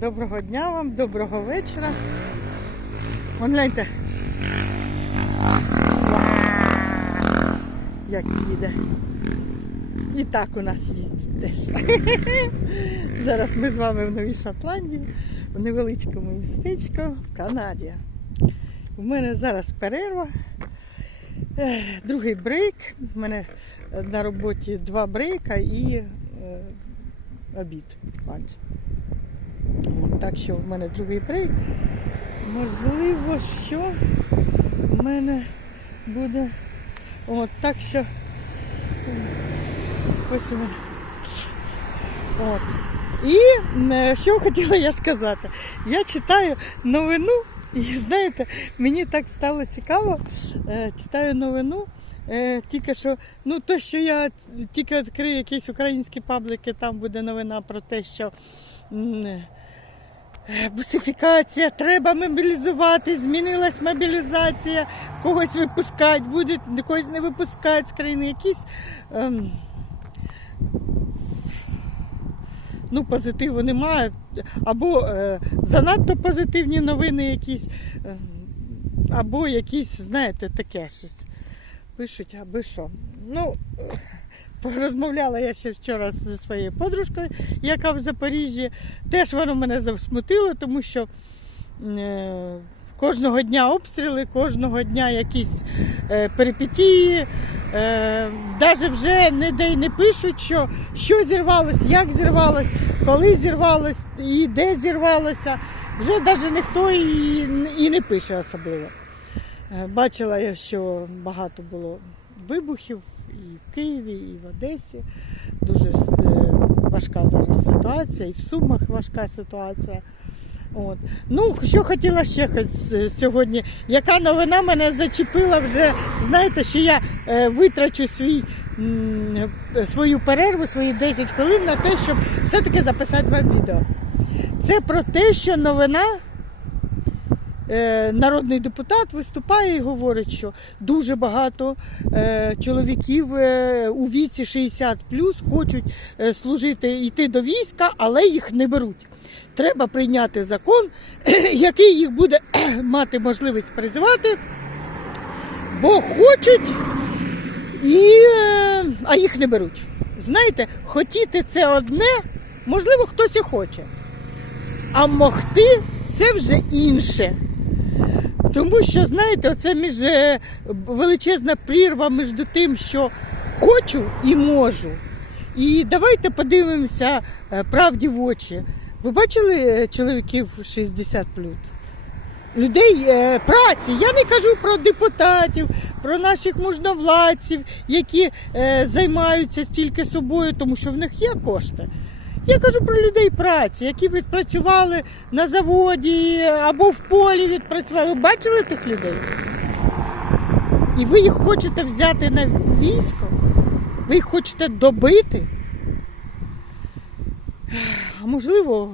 Доброго дня вам, доброго вечора. Вон гляньте. Як їде. І так у нас їздить теж. Зараз ми з вами в Новій Шотландії, в невеличкому містечку в Канаді. У мене зараз перерва. Другий брейк. У мене е, на роботі два брейка і е, обід. ланч. Так що в мене другий брейк. Можливо, що в мене буде. От так що. Ось у мене. От. І е, що хотіла я сказати? Я читаю новину, і знаєте, мені так стало цікаво. Е, Читаю новину. Е, Тільки що, ну то, що я тільки відкрию якісь українські пабліки, там буде новина про те, що бусифікація, треба мобілізувати, змінилась мобілізація, когось випускати будуть, когось не випускають з країни. Якісь ем, ну, позитиву немає. Або е, занадто позитивні новини якісь, е, або якісь, знаєте, таке щось. Пишуть, аби що. Ну, е, розмовляла я ще вчора зі своєю подружкою, яка в Запоріжжі. Теж воно мене засмутило, тому що е, кожного дня обстріли, кожного дня якісь е, перипетії. Е, Навіть вже ніде й не пишуть, що, що зірвалось, як зірвалось, коли зірвалось і де зірвалося. Вже навіть ніхто і, і не пише особливо. Е, Бачила я, що багато було вибухів і в Києві, і в Одесі. Дуже е, важка зараз ситуація, і в Сумах важка ситуація. От. Ну, що хотіла ще е, сьогодні. Яка новина мене зачепила вже, знаєте, що я е, витрачу свій, свою перерву, свої 10 хвилин на те, щоб все-таки записати вам відео. Це про те, що новина народний депутат виступає і говорить, що дуже багато е, чоловіків е, у віці 60 хочуть е, служити йти до війська, але їх не беруть. Треба прийняти закон, який їх буде мати можливість призивати, бо хочуть, і, е, а їх не беруть. Знаєте, хотіти це одне, можливо, хтось і хоче. А могти це вже інше. Тому що, знаєте, оце між е, величезна прірва між тим, що хочу і можу. І давайте подивимося е, правді в очі. Ви бачили е, чоловіків 60 Людей е, праці. Я не кажу про депутатів, про наших можновладців, які е, займаються тільки собою, тому що в них є кошти. Я кажу про людей праці, які відпрацювали на заводі або в полі відпрацювали. Ви бачили тих людей? І ви їх хочете взяти на військо? Ви їх хочете добити? А можливо,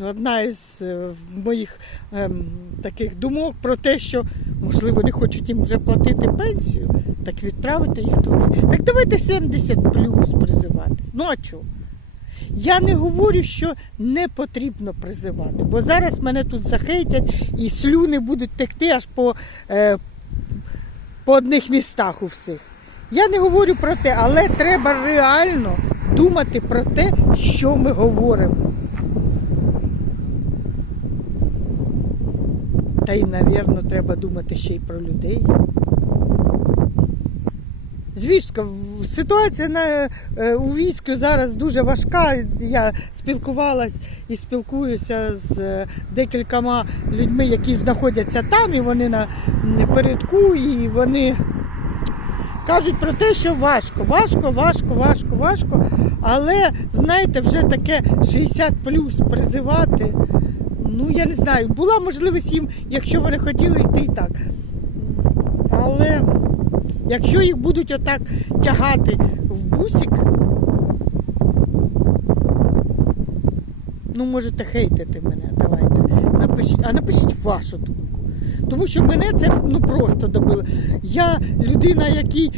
одна із е, моїх ем, таких думок про те, що можливо не хочуть їм вже платити пенсію, так відправити їх туди. Так давайте 70 плюс призивати. Ну а чого? Я не говорю, що не потрібно призивати, бо зараз мене тут захейтять і слюни будуть текти аж по, е, по одних містах у всіх. Я не говорю про те, але треба реально думати про те, що ми говоримо. Та й, навірно, треба думати ще й про людей. Звісно, ситуація на, е, у війську зараз дуже важка. Я спілкувалась і спілкуюся з е, декількома людьми, які знаходяться там, і вони на передку, і вони кажуть про те, що важко, важко, важко, важко, важко. Але знаєте, вже таке 60 плюс призивати. Ну, я не знаю, була можливість їм, якщо вони хотіли йти і так. Якщо їх будуть отак тягати в бусик, ну можете хейтити мене, давайте. Напишіть, а напишіть вашу думку. Тому що мене це ну просто добило. Я людина, якій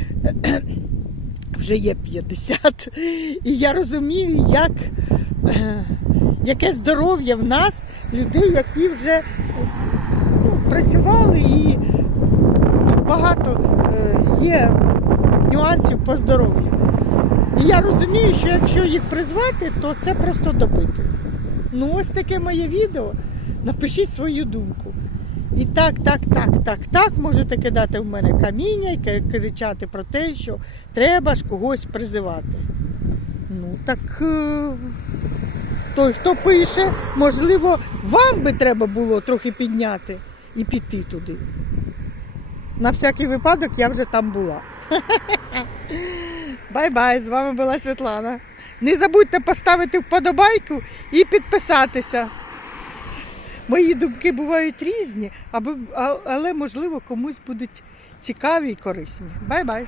вже є 50, і я розумію, як, яке здоров'я в нас, людей, які вже ну, працювали і багато є нюансів по здоров'ю. І я розумію, що якщо їх призвати, то це просто добити. Ну, ось таке моє відео. Напишіть свою думку. І так, так, так, так, так, можете кидати в мене каміння і кричати про те, що треба ж когось призивати. Ну, так е, той, хто пише, можливо, вам би треба було трохи підняти і піти туди. На всякий випадок я вже там була. Бай-бай, з вами була Світлана. Не забудьте поставити вподобайку і підписатися. Мої думки бувають різні, але можливо комусь будуть цікаві і корисні. Бай-бай!